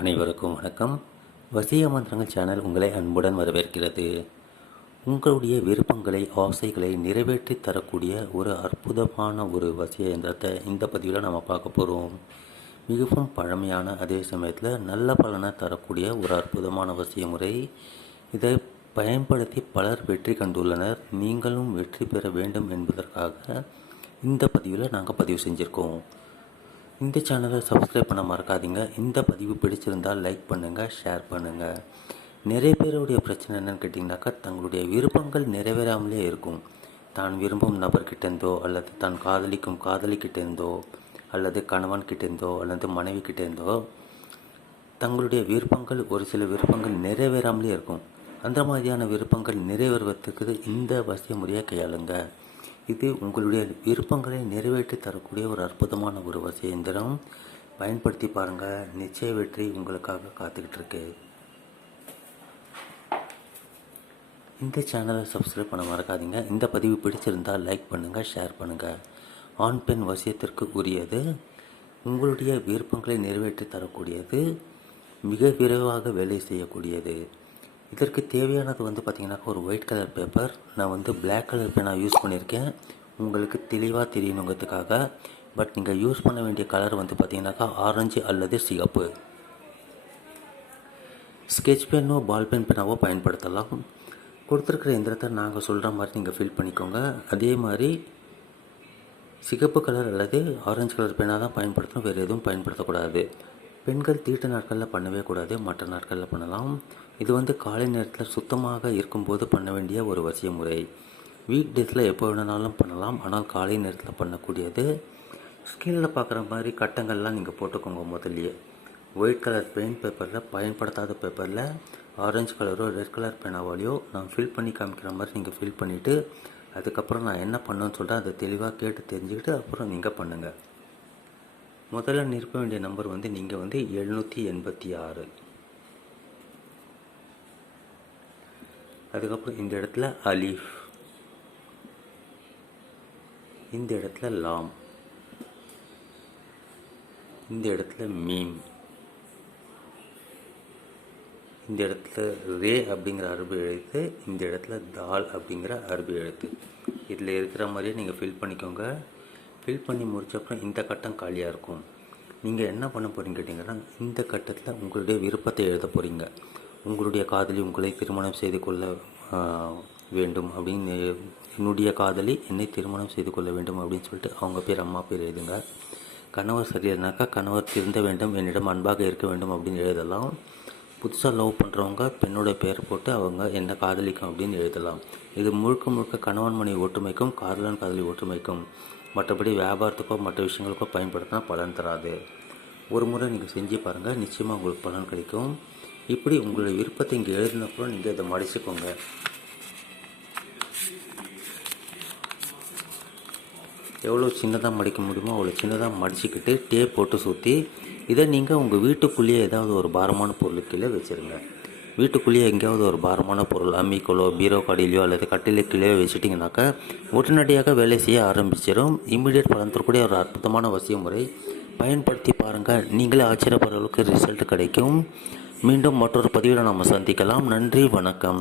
அனைவருக்கும் வணக்கம். வசிய மந்திரங்கள் சேனல் உங்களை அன்புடன் வரவேற்கிறது. உங்களுடைய விருப்பங்களை ஆசைகளை நிறைவேற்றி தரக்கூடிய ஒரு அற்புதமான ஒரு வசிய எந்திரத்தை இந்த பதிவில் நம்ம பார்க்க போகிறோம் மிகவும் பழமையான அதே சமயத்தில் நல்ல பலனை தரக்கூடிய ஒரு அற்புதமான வசிய முறை. இதை பயன்படுத்தி பலர் வெற்றி கண்டுள்ளனர். நீங்களும் வெற்றி பெற வேண்டும் என்பதற்காக இந்த பதிவில் நாங்கள் பதிவு செஞ்சுருக்கோம். இந்த சேனலை சப்ஸ்கிரைப் பண்ண மறக்காதீங்க. இந்த பதிவு பிடிச்சிருந்தால் லைக் பண்ணுங்கள் ஷேர் பண்ணுங்கள் நிறைய பேருடைய பிரச்சனை என்னன்னு கேட்டிங்கனாக்கா தங்களுடைய விருப்பங்கள் நிறைவேறாமலே இருக்கும். தான் விரும்பும் நபர்கிட்டேருந்தோ அல்லது தான் காதலிக்கும் காதலிக்கிட்டேருந்தோ அல்லது கணவன்கிட்டேருந்தோ அல்லது மனைவி கிட்டேருந்தோ தங்களுடைய விருப்பங்கள் ஒரு சில விருப்பங்கள் நிறைவேறாமலே இருக்கும். அந்த மாதிரியான விருப்பங்கள் நிறைவேறுவதற்கு இந்த வசிய முறையை கையாளுங்க. இது உங்களுடைய விருப்பங்களை நிறைவேற்றி தரக்கூடிய ஒரு அற்புதமான ஒரு வசிய பயன்படுத்தி பாருங்கள் நிச்சய வெற்றி உங்களுக்காக காத்துக்கிட்டு இருக்கு. இந்த சேனலை சப்ஸ்கிரைப் பண்ண மறக்காதீங்க. இந்த பதிவு பிடிச்சிருந்தால் லைக் பண்ணுங்கள் ஷேர் பண்ணுங்கள் ஆண் பெண் வசியத்திற்கு உரியது. உங்களுடைய விருப்பங்களை நிறைவேற்றி தரக்கூடியது. மிக விரைவாக வேலை செய்யக்கூடியது. இதற்கு தேவையானது வந்து பார்த்திங்கனாக்கா ஒரு ஒயிட் கலர் பேப்பர் நான் வந்து பிளாக் கலர் பேனா யூஸ் பண்ணியிருக்கேன் உங்களுக்கு தெளிவாக தெரியணுங்கிறதுக்காக. பட் நீங்கள் யூஸ் பண்ண வேண்டிய கலர் வந்து பார்த்திங்கனாக்கா ஆரஞ்சு அல்லது சிகப்பு. ஸ்கெட்ச் பென்னோ பால் பென் பெனாவோ பயன்படுத்தலாம். கொடுத்துருக்குற எந்திரத்தை நாங்கள் சொல்கிற மாதிரி நீங்கள் ஃபில் பண்ணிக்கோங்க. அதே மாதிரி சிகப்பு கலர் அல்லது ஆரஞ்சு கலர் பேனாக தான் பயன்படுத்தணும். வேறு எதுவும் பயன்படுத்தக்கூடாது. பெண்கள் தீட்டு நாட்களில் பண்ணவே கூடாது மற்ற நாட்களில் பண்ணலாம். இது வந்து காலை நேரத்தில் சுத்தமாக இருக்கும்போது பண்ண வேண்டிய ஒரு வசிய முறை வீக் டேஸில் எப்போ வேணுனாலும் பண்ணலாம் ஆனால் காலை நேரத்தில் பண்ணக்கூடியது ஸ்கின்னில் பார்க்குற மாதிரி கட்டங்கள்லாம் நீங்கள் போட்டுக்கோங்க முதல்லையே. ஒயிட் கலர் பெயிண்ட் பேப்பரில் பயன்படுத்தாத பேப்பரில் ஆரஞ்சு கலரோ ரெட் கலர் பேனாவாலையோ நான் ஃபில் பண்ணி காமிக்கிற மாதிரி நீங்கள் ஃபில் பண்ணிவிட்டு அதுக்கப்புறம் நான் என்ன பண்ணணும்னு சொல்லிட்டு அதை தெளிவாக கேட்டு தெரிஞ்சுக்கிட்டு அப்புறம் நீங்கள் பண்ணுங்கள் முதல்ல நிற்க வேண்டிய நம்பர் வந்து நீங்கள் வந்து எழுநூற்றி எண்பத்தி ஆறு. அதுக்கப்புறம் இந்த இடத்துல அலீஃப். இந்த இடத்துல லாம். இந்த இடத்துல மீம். இந்த இடத்துல ரே அப்படிங்கிற அரபு எழுத்து இந்த இடத்துல தால் அப்படிங்கிற அரபு எழுத்து. இதில் இருக்கிற மாதிரியே நீங்கள் ஃபில் பண்ணிக்கோங்க. ஃபில் பண்ணி முடிச்ச அப்புறம் இந்த கட்டம் காலியாக இருக்கும். நீங்கள் என்ன பண்ண போகிறீங்க கேட்டிங்கன்னா இந்த கட்டத்தில் உங்களுடைய விருப்பத்தை எழுத போகிறீங்க உங்களுடைய காதலி உங்களை திருமணம் செய்து கொள்ள வேண்டும் அப்படின்னு என்னுடைய காதலி என்னை திருமணம் செய்து கொள்ள வேண்டும் அப்படின்னு சொல்லிட்டு அவங்க பேர் அம்மா பேர் எழுதுங்க. கணவர் சரியானாக்கா கணவர் திருந்த வேண்டும் என்னிடம் அன்பாக இருக்க வேண்டும் அப்படின்னு எழுதலாம். புதுசாக லவ் பண்ணுறவங்க பெண்ணோட பேர் போட்டு அவங்க என்ன காதலிக்கும் அப்படின்னு எழுதலாம். இது முழுக்க முழுக்க கணவன் மனைவி ஒற்றுமைக்கும் காதலன் காதலி ஒற்றுமைக்கும். மற்றபடி வியாபாரத்துக்கோ மற்ற விஷயங்களுக்கோ பயன்படுத்தினா பலன் தராது. ஒரு முறை நீங்கள் செஞ்சு பாருங்கள் நிச்சயமாக உங்களுக்கு பலன் கிடைக்கும். இப்படி உங்களுடைய விருப்பத்தை இங்கே எழுதினப்புறம் நீங்கள் இதை மடிச்சுக்கோங்க. எவ்வளோ சின்னதாக மடிக்க முடியுமோ அவ்வளோ சின்னதாக மடிச்சுக்கிட்டு டேப் போட்டு சுற்றி இதை நீங்கள் உங்கள் வீட்டுக்குள்ளேயே ஏதாவது ஒரு பாரமான பொருள் கீழே வச்சுருங்க. வீட்டுக்குள்ளேயே எங்கேயாவது ஒரு பாரமான பொருள் அம்மிக்கோலோ பீரோ கடையிலையோ அல்லது கட்டில கீழே வச்சுட்டிங்கனாக்கா உடனடியாக வேலை செய்ய ஆரம்பிச்சிடும் இம்மிடியட் பலன் தரக்கூடிய ஒரு அற்புதமான வசிய முறை பயன்படுத்தி பாருங்கள் நீங்களே ஆச்சரியப்படுற அளவுக்கு ரிசல்ட் கிடைக்கும். மீண்டும் மற்றொரு பதிவில் நாம் சந்திக்கலாம். நன்றி வணக்கம்.